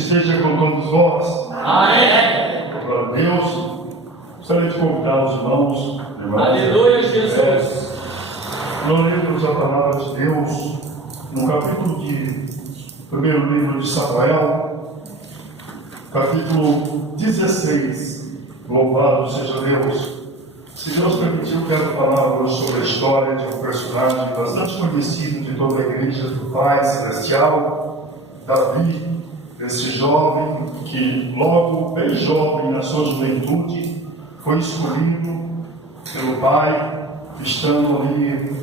esteja com todos vós. Amém. Glória a Deus. Gostaria de convidar os irmãos. Aleluia, Jesus. Nós lemos a palavra de Deus no capítulo de primeiro livro de Samuel, capítulo 16. Louvado seja Deus. Se Deus permitiu, quero falar hoje sobre a história de um personagem bastante conhecido de toda a igreja do Pai Celestial, Davi, esse jovem que logo bem jovem na sua juventude foi escolhido pelo pai, estando ali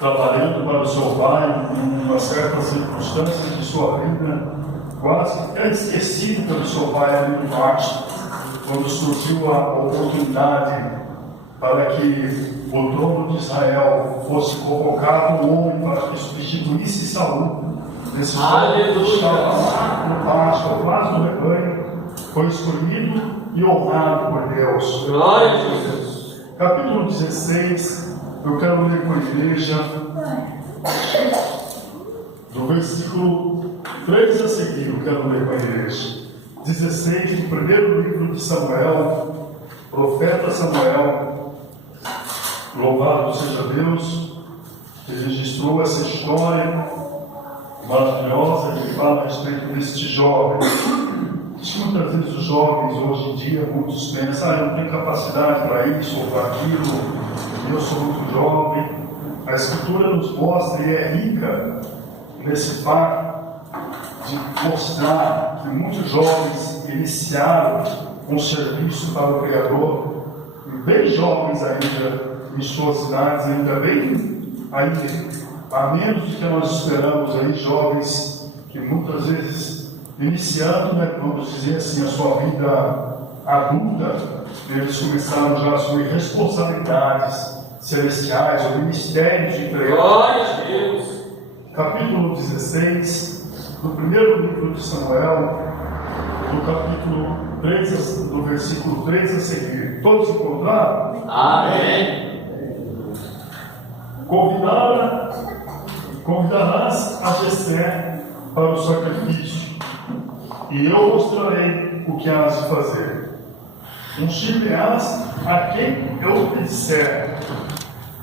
trabalhando para o seu pai em uma certa circunstância de sua vida, quase até esquecido pelo seu pai ali no pátio, quando surgiu a oportunidade para que o trono de Israel fosse convocado um homem para que substituísse Saul. Nesse estava no pátio, quase no rebanho, foi escolhido e honrado por Deus. Glória a Jesus. Capítulo 16, eu quero ler com a igreja, do versículo 3 a seguir, eu quero ler com a igreja. 16, do primeiro livro de Samuel, profeta Samuel, louvado seja Deus, que registrou essa história maravilhosa que fala a respeito deste jovem. Muitas vezes os jovens hoje em dia, muitos pensam, eu não tenho capacidade para isso ou para aquilo, eu sou muito jovem. A Escritura nos mostra e é rica nesse fato de mostrar que muitos jovens iniciaram um serviço para o Criador, e bem jovens ainda em suas cidades, ainda bem a menos do que nós esperamos aí, jovens que muitas vezes iniciando, vamos dizer assim, a sua vida adulta, eles começaram já a assumir responsabilidades celestiais ou ministérios de entregar. Glória a Deus. Capítulo 16, do primeiro livro de Samuel, do capítulo 3, do versículo 3 a seguir. Todos encontraram? Amém. Convidarás a Jessé para o sacrifício, e eu mostrarei o que hás de fazer. Ungir-me-ás a quem eu te disser.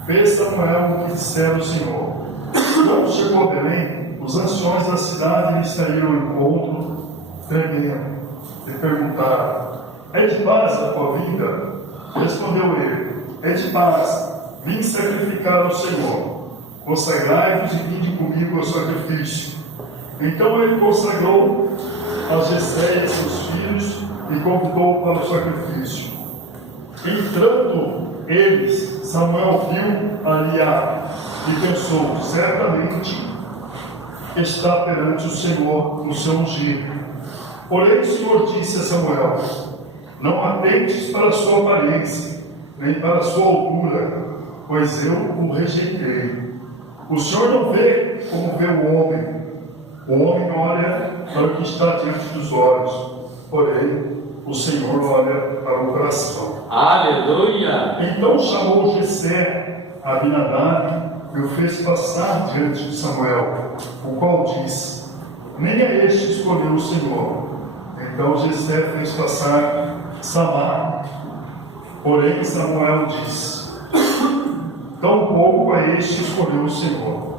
Fez Samuel o que disser o Senhor. Quando chegou a Belém, os anciões da cidade lhe saíram ao encontro, tremendo, e perguntaram: é de paz a tua vida? Respondeu ele: é de paz, vim sacrificar ao Senhor. Consagrai-vos e vinde comigo ao sacrifício. Então ele consagrou a Jessé e seus filhos e convidou para o sacrifício. Entrando eles, Samuel viu Eliabe e pensou: certamente está perante o Senhor no seu ungido. Porém o Senhor disse a Samuel: não atentes para a sua aparência, nem para a sua altura, pois eu o rejeitei. O Senhor não vê como vê o homem. O homem olha para o que está diante dos olhos, porém o Senhor olha para o coração. Aleluia. Então chamou Jessé a Abinadab e o fez passar diante de Samuel, o qual disse: nem a este escolheu o Senhor. Então Jessé fez passar Samar. Porém Samuel disse: tampouco a este escolheu o Senhor.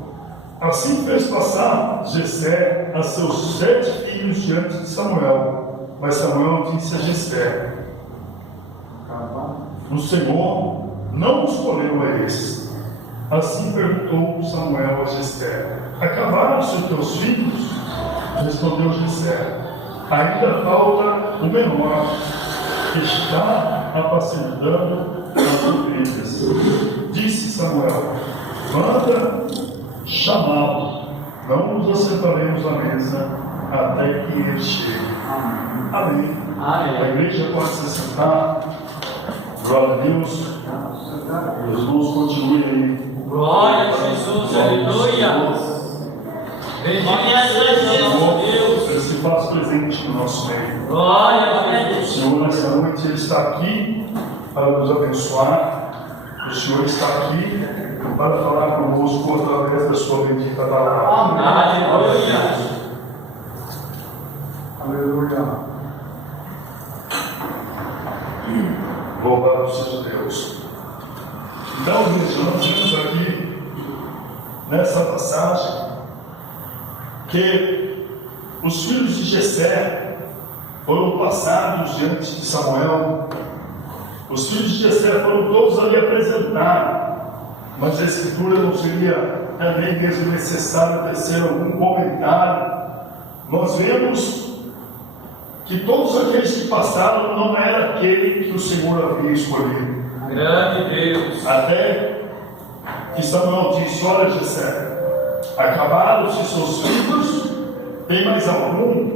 Assim fez passar Jessé a seus 7 filhos diante de Samuel. Mas Samuel disse a Jessé: o Senhor não escolheu a esses. Assim perguntou Samuel a Jessé: acabaram-se os teus filhos? Respondeu Jessé: ainda falta o menor, que está apacentando as ovelhas. Disse Samuel: manda chamá-lo, não nos assentaremos à mesa até que ele chegue. Amém. Amém. A igreja pode se sentar. Glória a Deus. Jesus continue aí. Glória a Jesus. Aleluia. Bendito Deus. Ele se faz presente no nosso meio. Glória a O Deus. Senhor, nessa noite, Ele está aqui para nos abençoar. O Senhor está aqui para falar conosco através da sua bendita palavra. Aleluia. Aleluia. Louvado seja Deus. Então, veja, nós vemos aqui, nessa passagem, que os filhos de Jessé foram passados diante de Samuel. Os filhos de Jessé foram todos ali apresentados, mas a Escritura não seria também mesmo necessário tecer algum comentário. Nós vemos que todos aqueles que passaram não era aquele que o Senhor havia escolhido. Grande Deus. Até que Samuel disse: olha, Jessé, acabaram-se seus filhos, tem mais algum?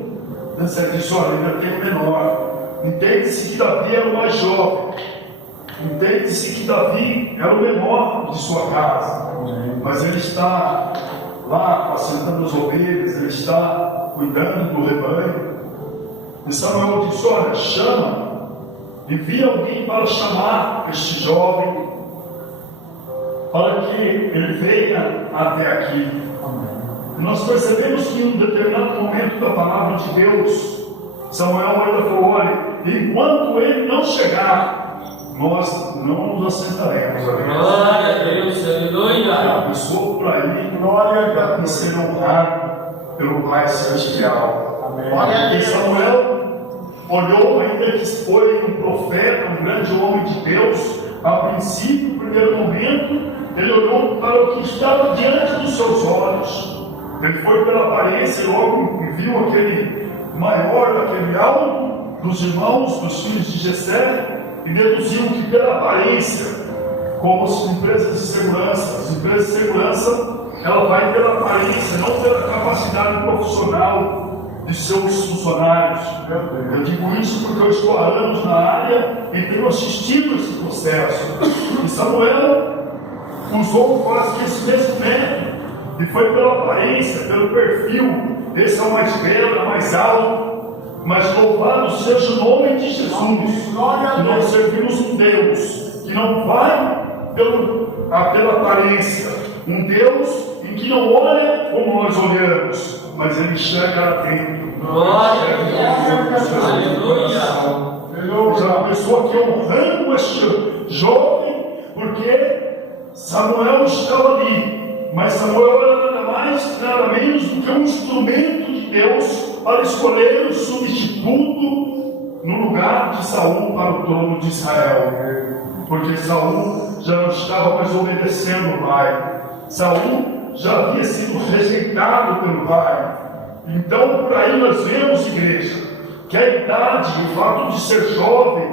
Jessé disse: olha, ainda tem o menor. Entende-se que Davi era o mais jovem, entende-se que Davi era o menor de sua casa, mas ele está lá apacentando as ovelhas, ele está cuidando do rebanho. E Samuel disse: olha, chama, envia alguém para chamar este jovem, para que ele venha até aqui. Nós percebemos que em um determinado momento da palavra de Deus, Samuel ainda falou: olha, enquanto ele não chegar, nós não nos assentaremos ali. Glória a Deus, aleluia. A pessoa por aí, glória a Deus, ser honrado pelo Pai Celestial. E Samuel olhou, ainda que foi um profeta, um grande homem de Deus, a princípio, no primeiro momento, ele olhou para o que estava diante dos seus olhos. Ele foi pela aparência e logo viu aquele maior, aquele alto dos irmãos, dos filhos de Jessé, e deduziu que pela aparência, como as empresas de segurança, ela vai pela aparência, não pela capacidade profissional de seus funcionários. Eu digo isso porque eu estou há anos na área e tenho assistido esse processo. E Samuel usou quase que esse mesmo método, e foi pela aparência, pelo perfil. Esse é o mais belo, é o mais alto, mas louvado seja o nome de Jesus, que nós servimos um Deus que não vai pela aparência, um Deus em que não olha como nós olhamos, mas ele enxerga lá dentro. Glória a Deus, aleluia. É uma pessoa que honrando este jovem, porque Samuel estava ali, mas Samuel era nada mais, nada menos do que um instrumento de Deus para escolher o substituto no lugar de Saul para o trono de Israel, porque Saul já não estava mais obedecendo o pai. Saul já havia sido rejeitado pelo pai. Então, por aí nós vemos, igreja, que a idade, o fato de ser jovem,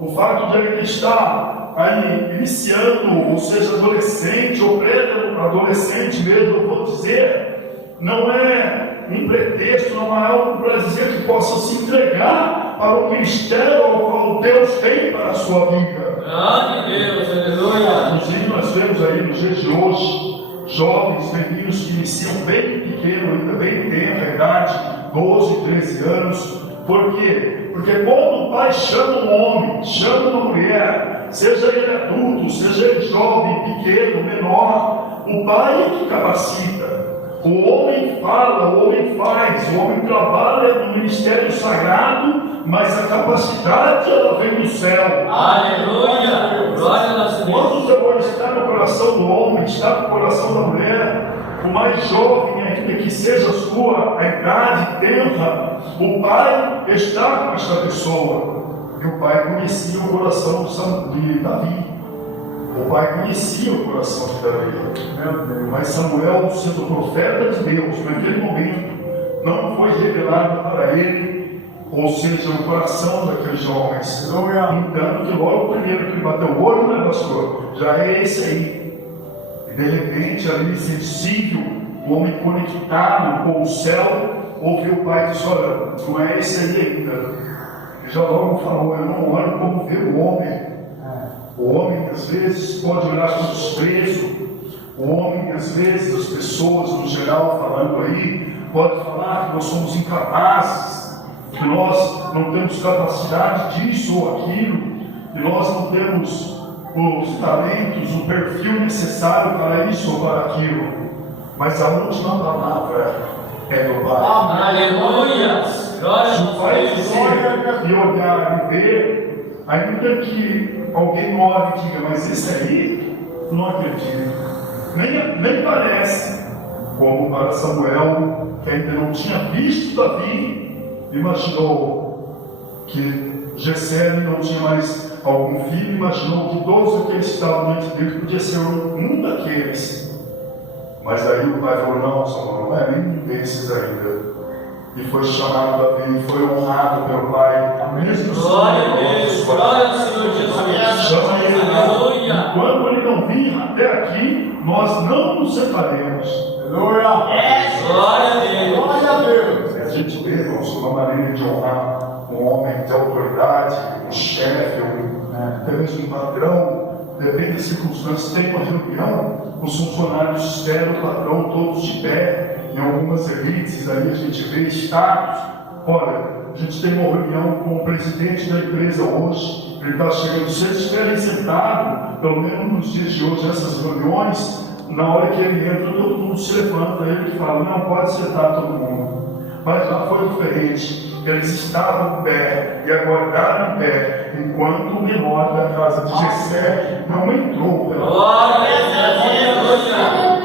o fato de ele estar aí iniciando, ou seja, adolescente ou pré-adolescente mesmo, eu vou dizer, não é um pretexto, não é algo para dizer que possa se entregar para o ministério ao qual Deus tem para a sua vida. Glória a Deus, aleluia. Inclusive, nós vemos aí nos dias de hoje, jovens meninos que iniciam bem pequeno, ainda bem tenra idade, 12, 13 anos. Por quê? Porque quando o pai chama um homem, chama uma mulher, seja ele adulto, seja ele jovem, pequeno, menor, o pai é que capacita. O homem fala, o homem faz, o homem trabalha no ministério sagrado, mas a capacidade ela vem do céu. Aleluia. Glória a Deus. Quando o temor está no coração do homem, está no coração da mulher, o mais jovem ainda que seja a sua idade tenra, o pai está com esta pessoa. E o pai conhecia o coração de Davi. O pai conhecia o coração de Davi. Mas Samuel, sendo profeta de Deus, naquele momento, não foi revelado para ele, ou seja, o coração daqueles homens. Então, que logo o primeiro que bateu o olho, né, pastor? Já é esse aí. E de repente, ali sensível, o homem conectado com o céu, ouviu o pai e disse: olha, não é esse aí ainda. E já logo falou: eu não olho como vê o homem. O homem, às vezes, pode olhar com desprezo. O homem, às vezes, as pessoas, no geral, falando aí, pode falar que nós somos incapazes, que nós não temos capacidade disso ou aquilo, que nós não temos os talentos, o perfil necessário para isso ou para aquilo. Mas a última palavra é do Pai. Aleluia. Glória Se o a pai Deus. dizer e olhar e ver, ainda que alguém olhe e diga, mas esse aí, não acredito. Nem parece, como para Samuel, que ainda não tinha visto Davi, imaginou que Jessé não tinha mais algum filho, imaginou que todos aqueles que estavam diante dele podia ser um daqueles. Mas aí o pai falou, não, Samuel, não é nenhum desses ainda. E foi chamado Davi, foi honrado pelo pai. Mesmo Glória a Deus. Glória ao Senhor Jesus. chama ele. Aleluia. Quando ele não vir até aqui, nós não nos separemos. Aleluia. Glória a Deus. Glória a Deus. A gente vê, irmãos, uma maneira de honrar um homem de autoridade, um chefe, até mesmo um patrão, depende das circunstâncias. Tem uma reunião, os funcionários esperam o patrão todos de pé. Em algumas elites, aí a gente vê status. Olha, a gente tem uma reunião com o presidente da empresa hoje, ele está chegando, se eles estiverem sentados, pelo menos nos dias de hoje, essas reuniões, na hora que ele entra, todo mundo se levanta, ele fala, não, pode sentar todo mundo. Mas lá foi diferente, eles estavam em pé e aguardaram em pé, enquanto o menor da casa de Jessé não entrou. Glória a Deus. Aleluia.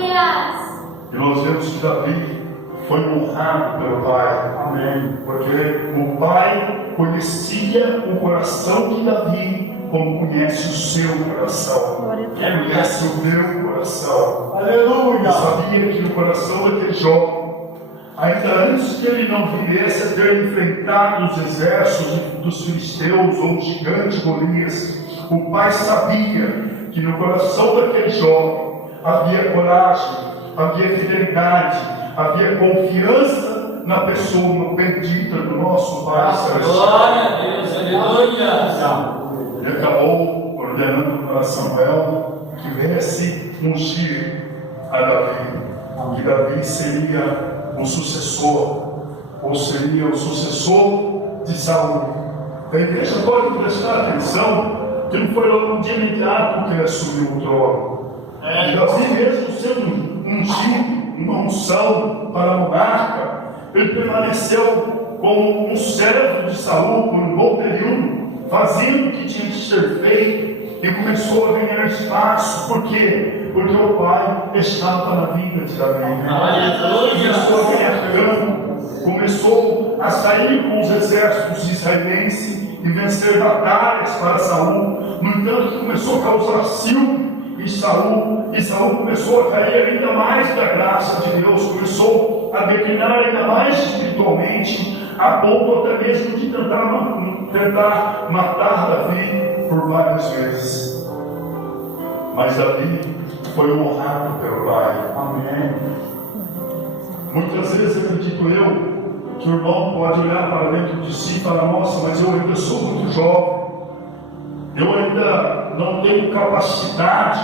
E nós vemos que Davi foi honrado pelo pai. Amém. Porque o pai conhecia o coração de Davi como conhece o seu coração. Conhece o meu coração. Aleluia. Eu sabia que o coração daquele jovem, ainda antes que ele não viesse a ter enfrentado os exércitos dos filisteus ou o gigante Golias, o pai sabia que no coração daquele jovem havia coragem, havia fidelidade, havia confiança na pessoa bendita do nosso Pai Celestial. Glória a Deus. Aleluia. Ele acabou ordenando para Samuel que viesse ungir a Davi, que Davi seria o sucessor, ou seria o sucessor de Saul. A igreja pode prestar atenção que não foi logo no dia imediato que ele assumiu o trono. E Davi, mesmo sendo ungido, uma unção para a monarca, ele permaneceu como um servo de Saul por um bom período, fazendo o que tinha de ser feito, e começou a ganhar espaço. Por quê? Porque o pai estava na vida de Davi. Começou a ganhar campo, começou a sair com os exércitos israelenses e vencer batalhas para Saul. No entanto, começou a causar ciúme e Saul começou a cair ainda mais da graça de Deus, começou a declinar ainda mais espiritualmente, a ponto até mesmo de tentar matar Davi por várias vezes. Mas Davi foi honrado pelo pai. Amém. Muitas vezes acredito eu que o irmão pode olhar para dentro de si e falar, nossa, mas eu ainda sou muito jovem, eu ainda não tenho capacidade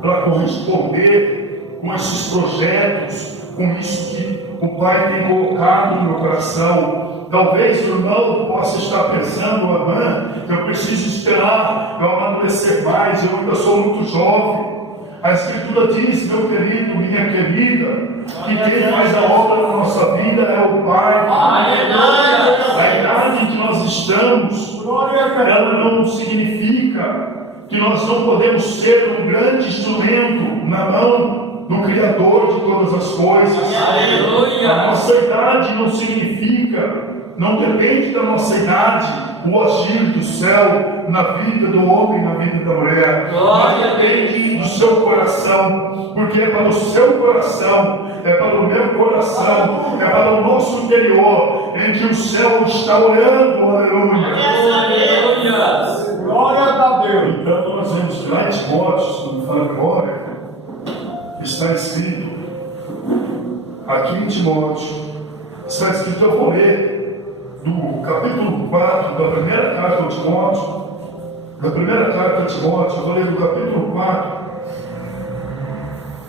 para corresponder com esses projetos, com isso que o Pai tem colocado no meu coração. Talvez o irmão possa estar pensando, irmã, eu preciso esperar eu amadurecer mais, eu ainda sou muito jovem. A Escritura diz, meu querido, minha querida, que quem faz a obra na nossa vida é o Pai. A idade em que nós estamos, ela não significa que nós não podemos ser um grande instrumento na mão do Criador de todas as coisas. Aleluia. A nossa idade não significa, não depende da nossa idade, o agir do céu na vida do homem, na vida da mulher. Mas depende do seu coração, porque é para o seu coração, é para o meu coração, é para o nosso interior, em que o céu está olhando. Aleluia. Aleluia. Glória a Deus. Então nós vemos lá em Timóteo, quando fala glória, está escrito, aqui em Timóteo, está escrito, eu vou ler do capítulo 4 da primeira carta a Timóteo, eu vou ler do capítulo 4,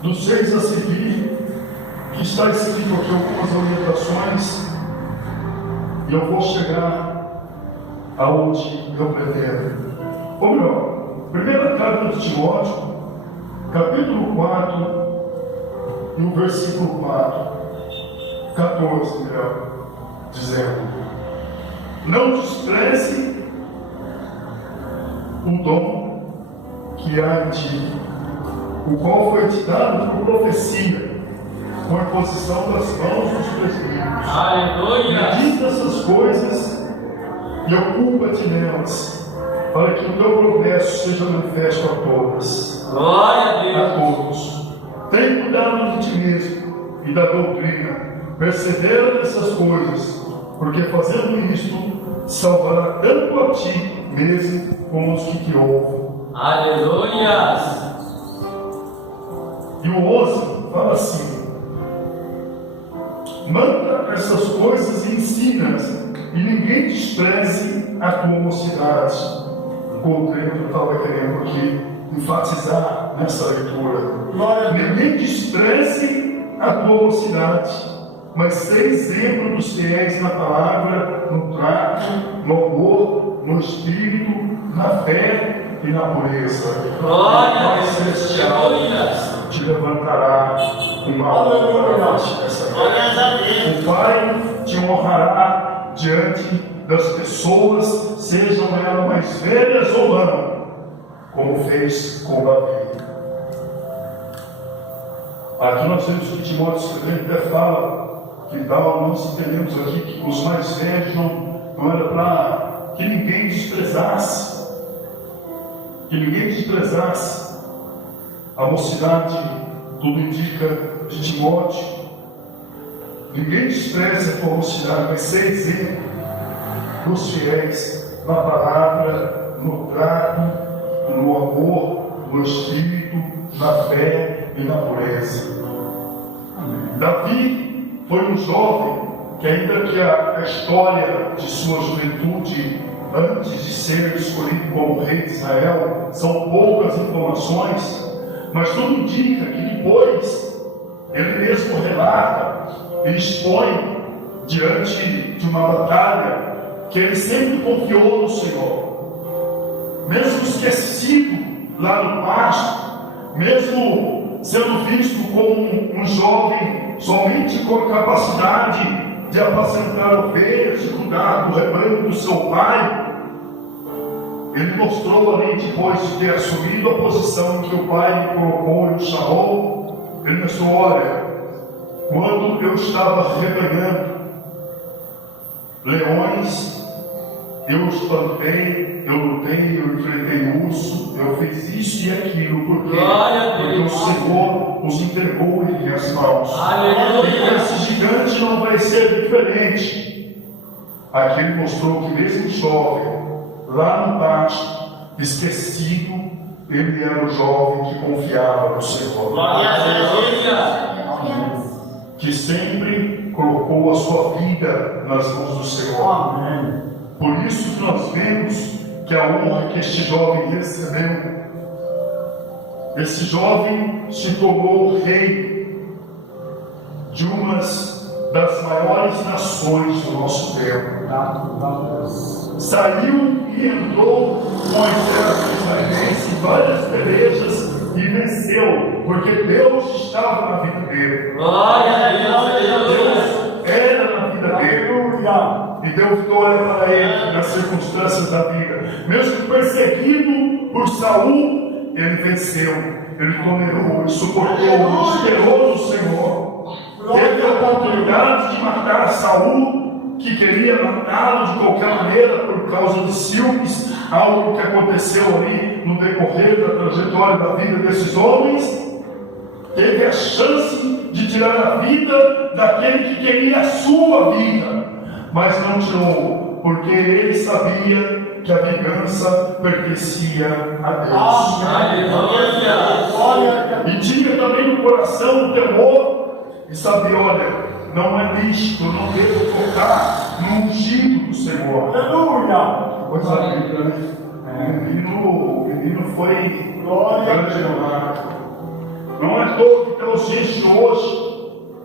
do 6 a seguir, que está escrito aqui algumas orientações, e eu vou chegar aonde eu pretendo. Ou melhor, primeira carta de Timóteo, capítulo 4, no versículo 14, melhor dizendo, não despreze o dom que há em ti, o qual foi te dado por profecia, com a imposição das mãos dos presbíteros. Aleluia. Medita essas coisas e ocupa-te nelas, para que o teu progresso seja manifesto a todas. Glória a A Deus. todos. Tem cuidado de ti mesmo e da doutrina. Persevera nessas coisas, porque fazendo isto, salvará tanto a ti mesmo como os que te ouvem. Aleluia. E o 11 fala assim: manda essas coisas e ensina-as, e ninguém despreze a tua mocidade. O treino que eu estava querendo aqui enfatizar nessa leitura. Ninguém despreze a tua mocidade, mas seja exemplo dos fiéis na palavra, no trato, no amor, no espírito, na fé e na pureza. Glória a Pai Deus. celestial Aleluia. te levantará uma honra nessa terra. O Pai te honrará diante das pessoas, sejam elas mais velhas ou não, como fez com Davi. Aqui nós vemos que Timóteo escrevendo até fala que nós entendemos aqui que os mais velhos não era para que ninguém desprezasse. Que ninguém desprezasse a mocidade, tudo indica, de Timóteo. Ninguém despreze a tua mocidade, mas seja exemplo dos fiéis na palavra, no trato, no amor, no espírito, na fé e na pureza. Davi foi um jovem que, ainda que a história de sua juventude, antes de ser escolhido como rei de Israel, são poucas informações, mas tudo indica que depois ele mesmo relata e expõe diante de uma batalha que ele sempre confiou no Senhor, mesmo esquecido lá no pasto, mesmo sendo visto como um jovem somente com a capacidade de apacentar ovelhas, de cuidar do rebanho do seu pai. Ele mostrou ali, depois de ter assumido a posição que o pai lhe colocou e o chamou, ele mostrou: olha, quando eu estava rebanhando leões, eu espantei, eu lutei, eu enfrentei urso, eu fiz isso e aquilo, porque o Senhor os entregou em minhas mãos. Aleluia. E esse gigante não vai ser diferente. Aqui ele mostrou que mesmo jovem, lá no pasto, esquecido, ele era o jovem que confiava no Senhor. Aleluia. Que sempre colocou a sua vida nas mãos do Senhor. Amém. Por isso que nós vemos que a honra que este jovem recebeu, esse jovem se tornou rei de uma das maiores nações do nosso tempo. Saiu e entrou com o exército israelense em várias pelejas e venceu, porque Deus estava na vida dele. Glória a Deus. Deus era na vida dele. E deu vitória para ele nas circunstâncias da vida. Mesmo perseguido por Saul, ele venceu, ele tolerou, ele suportou, ele esperou no Senhor. Teve a oportunidade de matar Saul, que queria matá-lo de qualquer maneira por causa de ciúmes, algo que aconteceu ali no decorrer da trajetória da vida desses homens. Teve a chance de tirar a vida daquele que queria a sua vida, mas não tirou, porque ele sabia que a vingança pertencia a Deus. Aleluia. E tinha também no coração o temor, e sabia: olha, não é lícito, eu não devo tocar no ungido do Senhor. Aleluia. Coisa linda, né? O menino foi grande honrado. Não é todo que pelos dias de hoje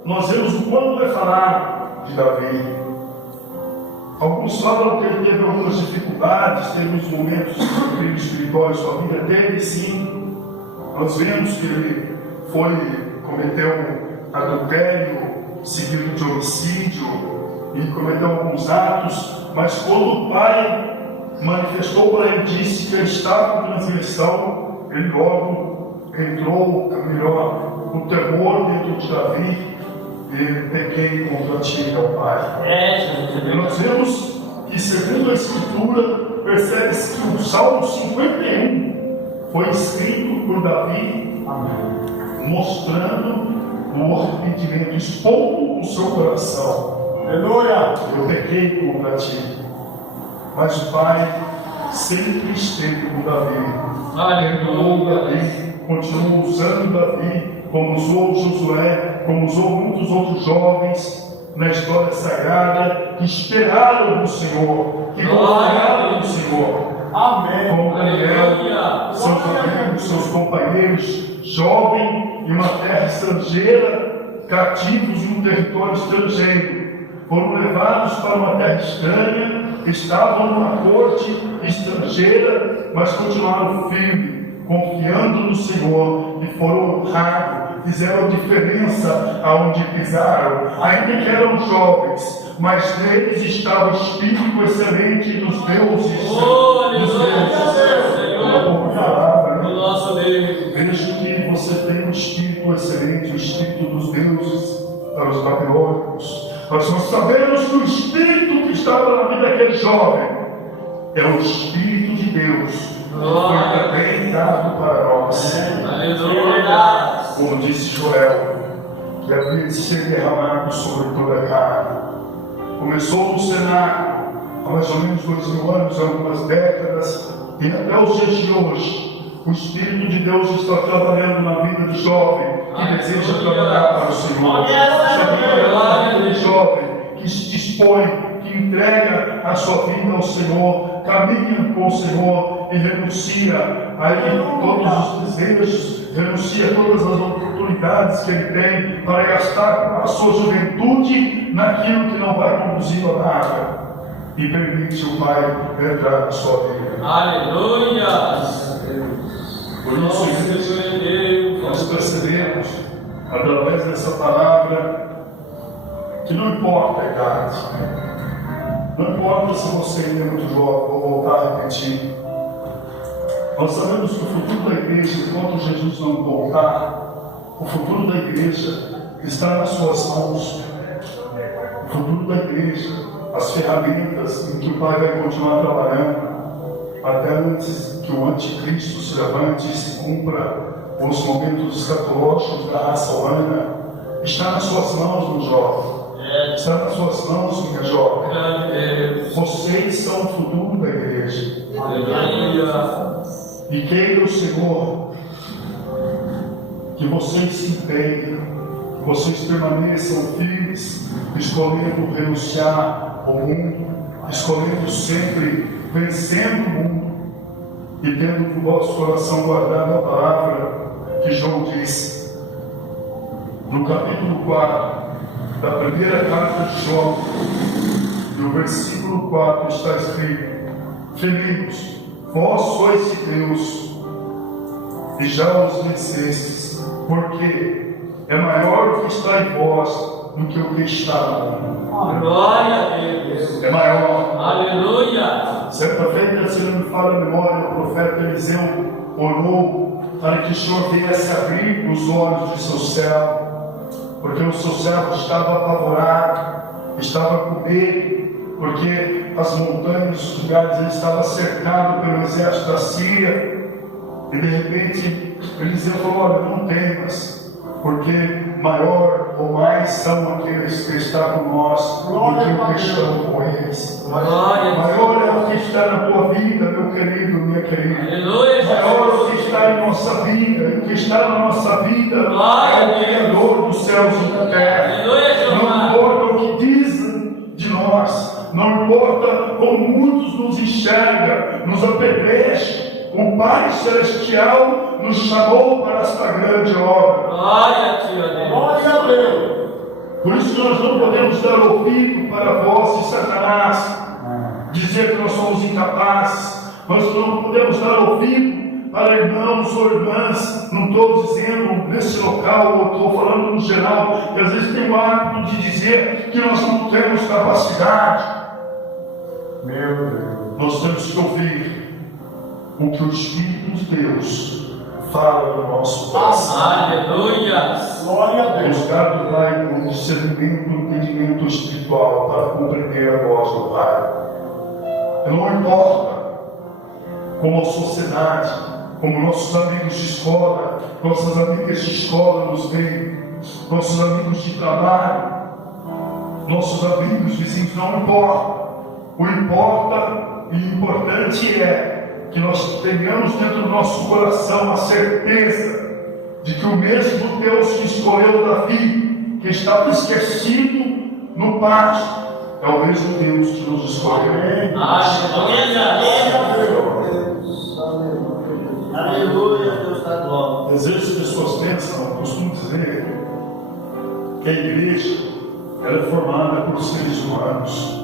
nós vemos o quanto é falar de Davi. Alguns falam que ele teve algumas dificuldades, teve uns momentos de espiritual em sua vida. Teve sim. Nós vemos que ele cometeu adultério, seguido de homicídio, e cometeu alguns atos, mas quando o pai manifestou para ele, disse que ele estava em transgressão, ele logo entrou, melhor, o temor dentro de Davi, e pequei contra ti, meu pai. E nós vemos que, segundo a Escritura, percebe-se que o Salmo 51 foi escrito por Davi, mostrando o arrependimento, expondo o seu coração. Aleluia! Eu pequei contra ti. Mas o Pai sempre esteve com Davi. Perdoou Davi, continuou usando Davi, como usou Josué, como usou muitos outros jovens na história sagrada, que esperaram no Senhor, que confiaram no Senhor. Amém! Como Daniel, seus amigos, seus companheiros, jovem em uma terra estrangeira, cativos em um território estrangeiro, foram levados para uma terra estranha, estavam numa corte estrangeira, mas continuaram firmes, confiando no Senhor, e foram honrados, fizeram diferença aonde pisaram, ainda que eram jovens, mas neles estava o Espírito excelente dos deuses. Vejo que você tem um Espírito excelente, o Espírito dos deuses para os babilônicos. Nós sabemos que o Espírito que estava na vida daquele jovem é o Espírito de Deus, que foi também dado para nós. Como disse Joel, que havia de ser derramado sobre toda a carne. Começou no cenáculo, há mais ou menos 2000 anos, algumas décadas, e até os dias de hoje. O Espírito de Deus está trabalhando na vida do jovem que deseja trabalhar para o Senhor. Está trabalhando na vida do jovem que se dispõe, que entrega a sua vida ao Senhor, caminha com o Senhor e renuncia a Ele todos os desejos, renuncia a todas as oportunidades que Ele tem para gastar a sua juventude naquilo que não vai conduzi-lo a nada. E permite o Pai entrar na sua vida. Aleluia! Por isso, nós percebemos, através dessa palavra, que não importa a idade, não importa se você ainda é muito jovem ou voltar a repetir. Nós sabemos que o futuro da igreja, enquanto Jesus não voltar, o futuro da igreja está nas suas mãos. O futuro da igreja, as ferramentas em que o Pai vai continuar trabalhando, até antes que o anticristo se levante e se cumpra os momentos escatológicos da raça humana, está nas suas mãos, meu jovem. Está nas suas mãos, minha jovem. Vocês são o futuro da igreja. E queira o Senhor que vocês se empenhem, que vocês permaneçam firmes, escolhendo renunciar ao mundo, escolhendo sempre vencendo o mundo e tendo no vosso coração guardado a palavra que João disse no capítulo 4 da primeira carta de João, no versículo 4 está escrito: Filhinhos, vós sois de Deus e já os vencestes, porque é maior o que está em vós do que o que está no mundo. Glória a Deus. É maior. Aleluia. Certa feita, se não me falha a memória, o profeta Eliseu orou para que o Senhor viesse abrir os olhos de seu servo, porque o seu servo estava apavorado, estava com medo, porque as montanhas, os lugares, ele estava cercado pelo exército da Síria. E de repente Eliseu falou: olha, não temas, porque maior ou mais são aqueles que estão com nós do que o que estão com eles. Maior é o que está na tua vida, meu querido, minha querida. Maior é o que está em nossa vida. E o que está na nossa vida é o Criador dos céus e da terra. Não importa o que dizem de nós, não importa como muitos nos enxergam, nos apedrejam. O Pai Celestial nos chamou para esta grande obra. Glória a Deus. Por isso que nós não podemos dar ouvido para a voz de Satanás, dizer que nós somos incapazes. Nós não podemos dar ouvido para irmãos ou irmãs, não estou dizendo nesse local, ou estou falando no geral, que às vezes tem o hábito de dizer que nós não temos capacidade. Meu Deus. Nós temos que ouvir o que o Espírito de Deus fala no nosso coração. Aleluia. Glória a Deus. Buscar do Pai com discernimento e entendimento espiritual para compreender a voz do Pai. Não importa como a sociedade, como nossos amigos de escola, nossas amigas de escola nos veem, nossos amigos de trabalho, nossos amigos vizinhos, não importa. O importante é que nós tenhamos dentro do nosso coração a certeza de que o mesmo Deus que escolheu Davi, que estava esquecido no pasto, é o mesmo Deus que nos escolheu. Aleluia, Deus está glória. Às vezes as pessoas pensam, eu costumo dizer, que a igreja ela é formada por seres humanos.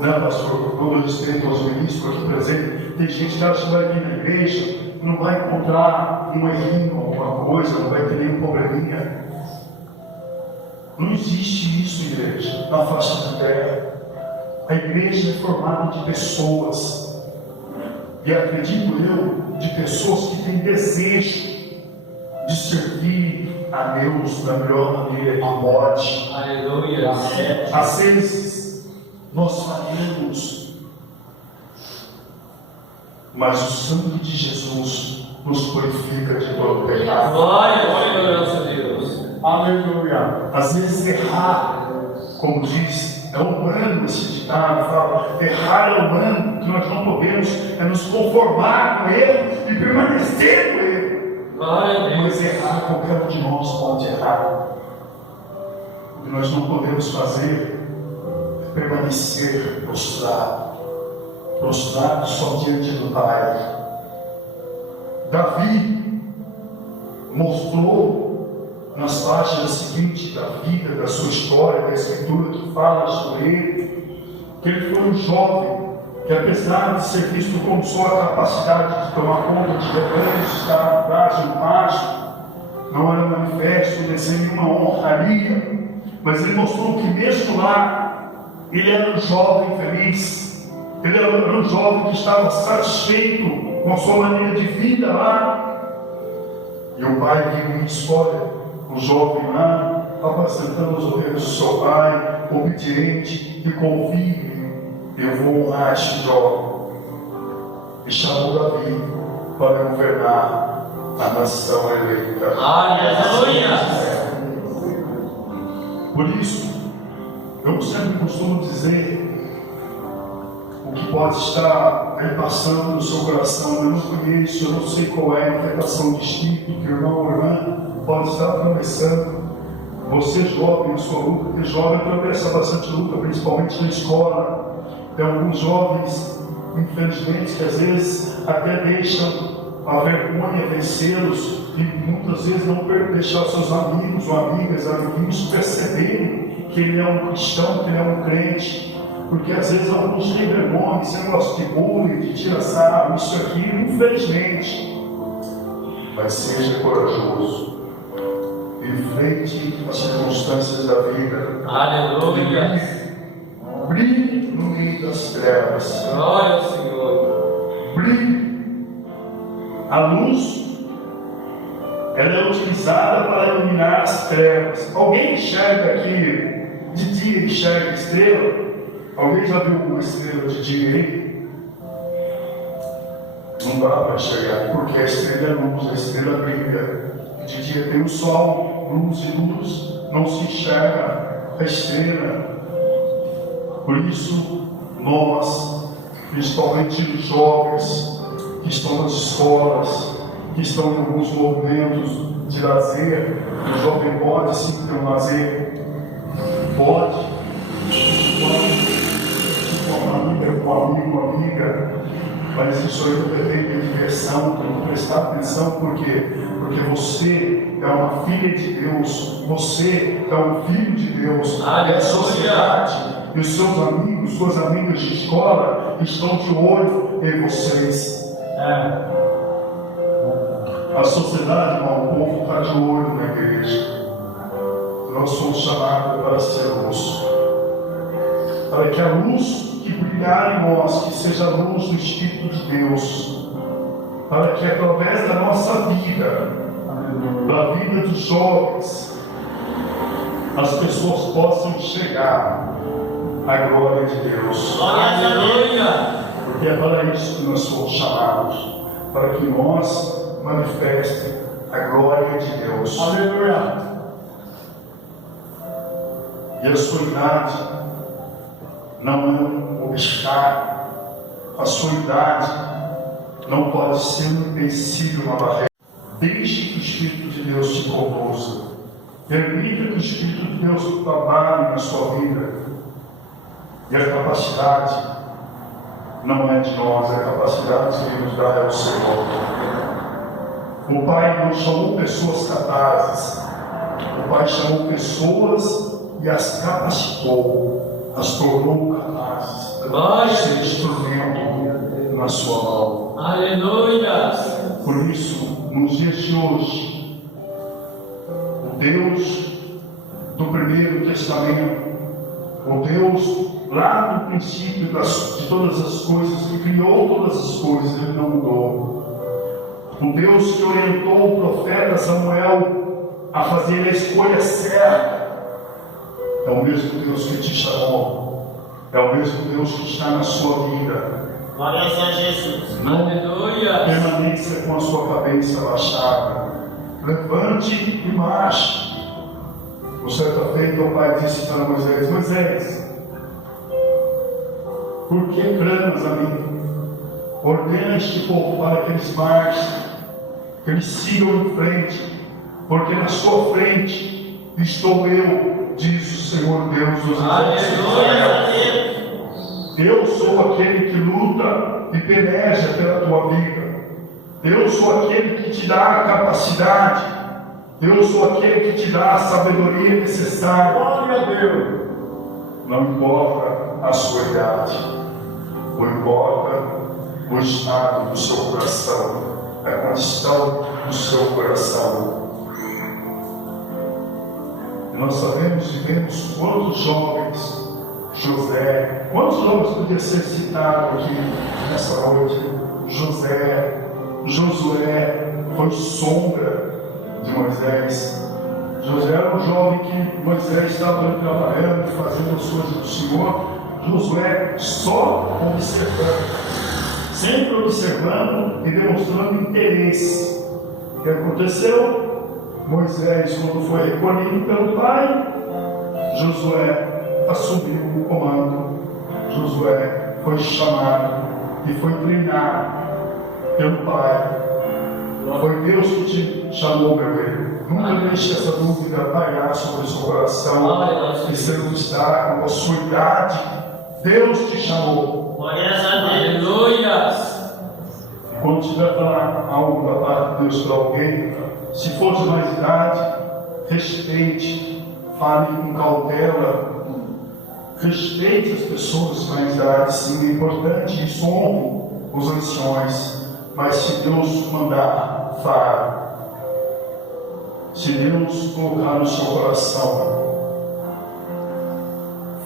Né, pastor? Com todo respeito aos ministros aqui presentes, tem gente que acha que vai vir na igreja e não vai encontrar um errinho, alguma coisa, não vai ter nenhum probleminha. Não existe isso, igreja, na face da terra. A igreja é formada de pessoas, e acredito eu, de pessoas que têm desejo de servir a Deus da melhor maneira que pode. Aleluia. Às vezes, nós falhamos, mas o sangue de Jesus nos purifica de todo pecado. Glória a Deus. Aleluia. Às vezes errar, como diz, é humano esse ditado, fala, errar é humano, que nós não podemos é nos conformar com ele e permanecer com ele. Glória a Deus. Mas errar, qualquer um de nós pode errar. O que nós não podemos fazer é permanecer prostrado só diante do Pai. Davi mostrou nas páginas seguintes da vida, da sua história, da escritura que fala sobre ele, que ele foi um jovem que, apesar de ser visto com sua capacidade de tomar conta de rebanhos, estar atrás de um pasto, não era manifesto, sem nenhuma honraria, mas ele mostrou que mesmo lá, ele era um jovem feliz, ele era um jovem que estava satisfeito com a sua maneira de vida lá, e o pai viu isso, olha, o jovem lá, apacentando os ovelhas do seu pai, obediente e convicto, eu vou honrar este jovem. E chamou Davi para governar a nação eleita. Aleluia. Por isso, eu sempre costumo dizer o que pode estar aí passando no seu coração. Eu não conheço, eu não sei qual é a afetação de espírito que o irmão ou irmã pode estar atravessando. Você jovem, a sua luta, porque jovem atravessa bastante luta, principalmente na escola. Tem alguns jovens, infelizmente, que às vezes até deixam a vergonha vencê-los e muitas vezes não deixar seus amigos ou amigas, amiguinhos perceberem que ele é um cristão, que ele é um crente. Porque às vezes alguns têm vergonha, esse negócio de bullying, de tirar sarro, isso aqui, infelizmente. Mas seja corajoso. Enfrente as circunstâncias da vida. Aleluia. Brilhe no meio das trevas. Glória ao Senhor. Brilhe. A luz, ela é utilizada para iluminar as trevas. Alguém enxerga aqui, de dia enxerga estrela? Alguém já viu uma estrela de dia aí? Não dá para enxergar, porque a estrela é luz, a estrela brilha. De dia tem o sol, luz e luz, não se enxerga a estrela. Por isso, nós, principalmente os jovens que estão nas escolas, que estão em alguns movimentos de lazer, o jovem pode sim ter um lazer, pode uma amiga, um amigo, uma amiga, mas isso aí não depende de diversão, tem que prestar atenção, por quê? Porque você é uma filha de Deus, você é um filho de Deus, é a sociedade, e os seus amigos, suas amigas de escola estão de olho em vocês. A sociedade, irmão, o povo está de olho na igreja. Nós somos chamados para ser luz. Para que a luz que brilhar em nós, que seja a luz do Espírito de Deus. Para que através da nossa vida, da vida dos jovens, as pessoas possam chegar à glória de Deus. Aleluia. Porque é para isso que nós fomos chamados. Para que nós manifeste a glória de Deus. Aleluia. E a sua idade não é um obstáculo. A sua idade não pode ser um empecilho, uma barreira. Deixe que o Espírito de Deus te conduza. Permita que o Espírito de Deus trabalhe na sua vida. E a capacidade não é de nós, a capacidade que Ele nos dá é o Senhor. O Pai não chamou pessoas capazes. O Pai chamou pessoas e as capacitou, as tornou capazes de ser instrumento na sua mão. Aleluia. Por isso, nos dias de hoje, o Deus do Primeiro Testamento, o Deus lá do princípio de todas as coisas, que criou todas as coisas, Ele não mudou. O Deus que orientou o profeta Samuel a fazer a escolha certa, é o mesmo Deus que te chamou, é o mesmo Deus que está na sua vida. Glória a Jesus. Aleluia. Permaneça com a sua cabeça baixada, levante e marche. O certa feita o pai disse para Moisés: Moisés, por que clamas a mim? Ordena este povo para que eles marchem, que eles sigam em frente, porque na sua frente estou eu, diz o Senhor Deus dos exércitos. Aleluia. Eu sou aquele que luta e peleja pela tua vida. Eu sou aquele que te dá a capacidade. Eu sou aquele que te dá a sabedoria necessária. Glória a Deus. Não importa a sua idade, não importa o estado do seu coração, a condição do seu coração. Nós sabemos e vemos quantos jovens, José, quantos jovens podia ser citado aqui nessa noite? Josué foi sombra de Moisés. José era um jovem que Moisés estava trabalhando, fazendo as coisas do Senhor. Josué só observando, sempre observando e demonstrando interesse. O que aconteceu? Moisés, quando foi recolhido pelo pai, Josué assumiu o comando. Josué foi chamado e foi treinado pelo pai. Foi Deus que te chamou, meu filho. Nunca deixe essa dúvida pairar sobre o seu coração. E você não está com a sua idade. Deus te chamou. Glória a Deus. Aleluia. Quando tiver falar algo da parte de Deus para alguém, se for de mais idade, respeite, fale com cautela, respeite as pessoas de mais idade, sim, é importante, isso honre os anciões, mas se Deus mandar, fale. Se Deus colocar no seu coração,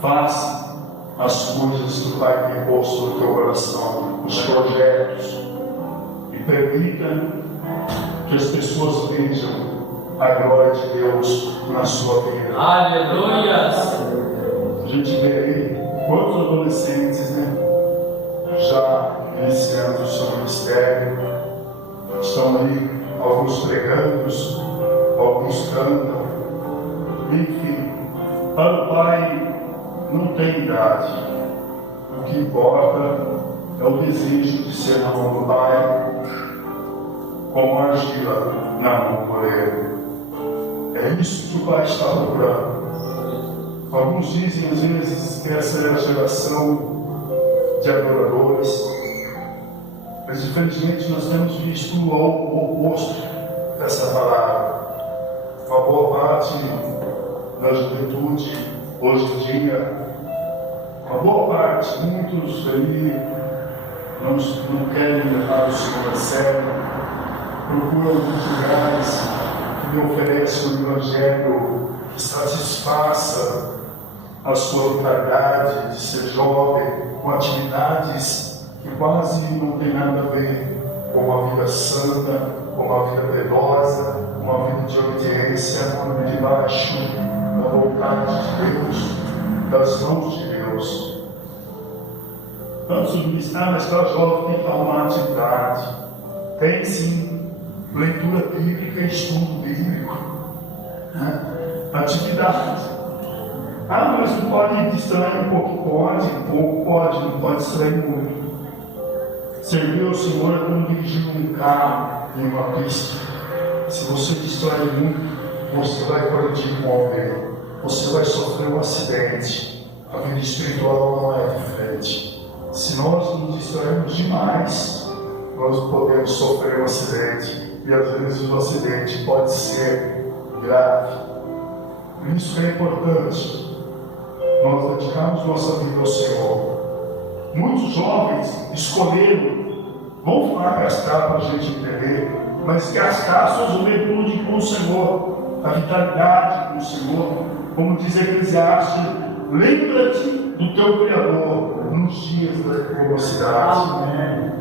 faça as coisas que o Pai tem posto no teu coração, os projetos, e permita que as pessoas vejam a glória de Deus na sua vida. Aleluia. A gente vê aí quantos adolescentes, né, já iniciando o seu ministério, estão aí, alguns pregando, alguns cantam, enfim, para o Pai não tem idade. O que importa é o desejo de ser na mão do Pai, como argila na mão do oleiro. É isso que o Pai está procurando. Alguns dizem às vezes que essa é a geração de adoradores, mas infelizmente nós temos visto o oposto dessa palavra. Uma boa parte da juventude hoje em dia, uma boa parte, muitos aí não querem levar o Senhor a sério, procuro alguns lugares que me oferecem um evangelho que satisfaça a sua vontade de ser jovem, com atividades que quase não tem nada a ver com uma vida santa, com uma vida piedosa, com uma vida de obediência, debaixo da vontade de Deus, das mãos de Deus. Vamos dizer, mas para jovem tem que arrumar atividade. Tem sim, leitura bíblica e estudo bíblico. Atividade. Mas não pode distrair um pouco? Pode, um pouco pode, não pode distrair muito. Servir ao Senhor é como dirigir um carro em uma pista. Se você distrai muito, você vai colidir com alguém. Você vai sofrer um acidente. A vida espiritual não é diferente. Se nós nos distrairmos demais, nós podemos sofrer um acidente. E às vezes o acidente pode ser grave. Por isso é importante nós dedicarmos nossa vida ao Senhor. Muitos jovens escolheram, vão falar gastar para a gente entender, mas gastar a sua juventude com o Senhor, a vitalidade com o Senhor. Como diz Eclesiastes, lembra-te do teu Criador nos dias da tua mocidade. Amém.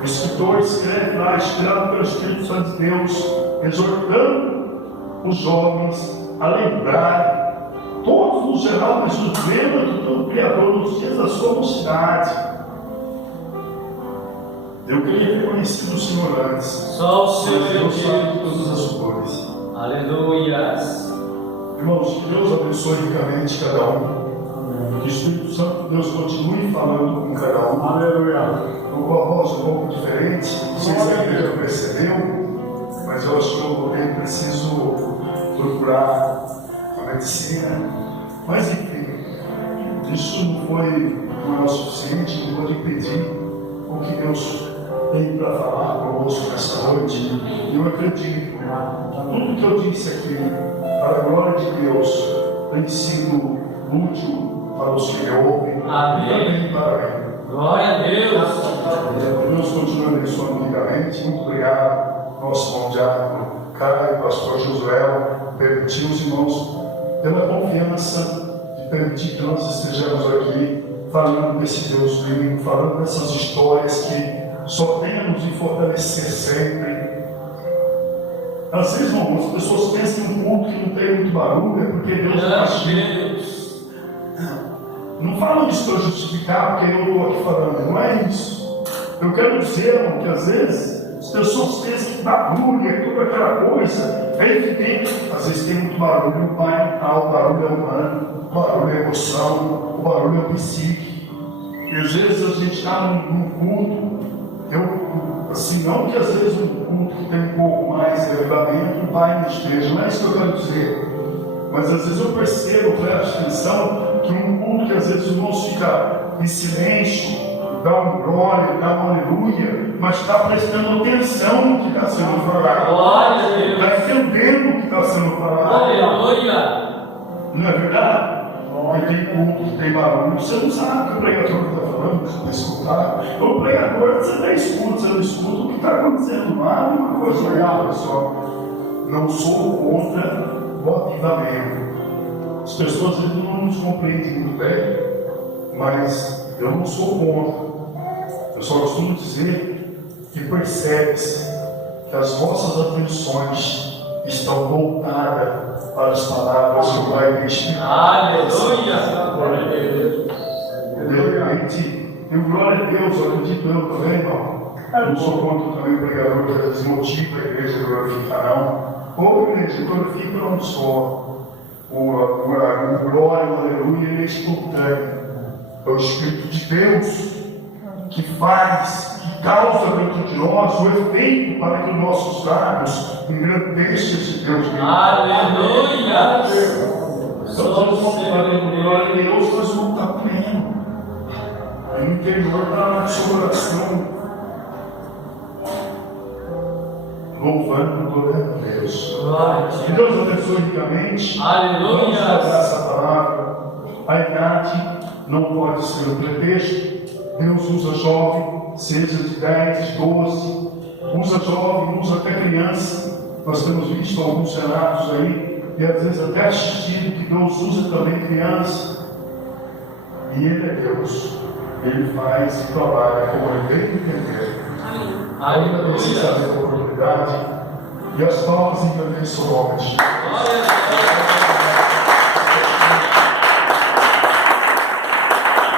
O escritor escreve lá, inspirado pelo Espírito Santo de Deus, exortando os jovens a lembrar, todos no geral, mas os lembra do teu Criador nos dias da sua mocidade. Eu queria ter conhecido o Senhor antes. Só o Senhor mas Deus sabe Deus. todas as coisas. Aleluias. Irmãos, que Deus abençoe ricamente cada um. Que o Espírito Santo de Deus continue falando com cada um. Aleluia. Com uma voz um pouco diferente, não sei se a igreja percebeu, mas eu acho que eu tenho preciso procurar a medicina. Mas enfim, isso não é o suficiente, não pode impedir o que Deus tem para falar conosco nessa noite. E eu acredito, tudo que eu disse aqui, para a glória de Deus, tem sido útil para os que me ouvem, Amém. e também para mim. Glória a Deus. Deus continua abençoando ricamente. Muito obrigado, nosso irmão diácono Caio, pastor Josué, permitir os irmãos pela confiança de permitir que nós estejamos aqui falando desse Deus vivo, falando dessas histórias que só tem a nos fortalecer sempre. Às vezes, irmãos, as pessoas pensam que um culto que não tem muito barulho é porque Deus não está Deus. Não falo isso para justificar porque eu estou aqui falando, não é isso. Eu quero dizer, irmão, que às vezes as pessoas pensam que barulho é toda aquela coisa. É evidente, às vezes tem muito barulho no pai mental, o barulho é humano, o barulho é emoção, o barulho é psíquico. E às vezes a gente está num culto, assim, não que às vezes um culto que tem um pouco mais de avivamento, o pai não esteja, não é isso que eu quero dizer. Mas às vezes eu percebo, presto atenção, que um culto que às vezes o irmão fica em silêncio, dá um glória, dá um aleluia, mas está prestando atenção no que está sendo falado. Glória a Deus. Está entendendo o que está sendo falado. Aleluia. Não é verdade? Porque tem culto que tem barulho, você não sabe o que o pregador está falando, você vai escutar. O pregador, você até escuta, você não escuta o que está acontecendo lá, é uma coisa legal, pessoal. Não sou contra o avivamento. As pessoas às vezes não nos compreendem muito bem, mas eu não sou contra. Eu só costumo dizer que percebe-se que as nossas atenções estão voltadas para as palavras que o Pai deixa. Aleluia. De repente, eu glória a Deus, eu acredito eu também, irmão. Eu não sou contra também o pregador que às vezes motiva a igreja a glorificar, não. Ou a igreja glorifica não só. O glória, o aleluia, ele é espontâneo. É o Espírito de Deus que faz, que causa dentro de nós o efeito para que os nossos lábios engrandeçam esse Deus. Aleluia. Então, nós vamos falar com glória a Deus, nós vamos estar pleno. No interior da sua oração, louvando, gloriando a Deus. Glória a Que Deus. Deus abençoe ricamente. Aleluia. Vamos tratar essa palavra. A idade não pode ser um pretexto. Deus usa jovem, seja de 10, 12, usa jovem, usa até criança. Nós temos visto alguns relatos aí, e às vezes até assistido, que Deus usa também criança. E Ele é Deus. Ele faz e trabalha como Ele bem entender. Ainda precisa haver oportunidade, e as palmas engrandecem o nome de Jesus.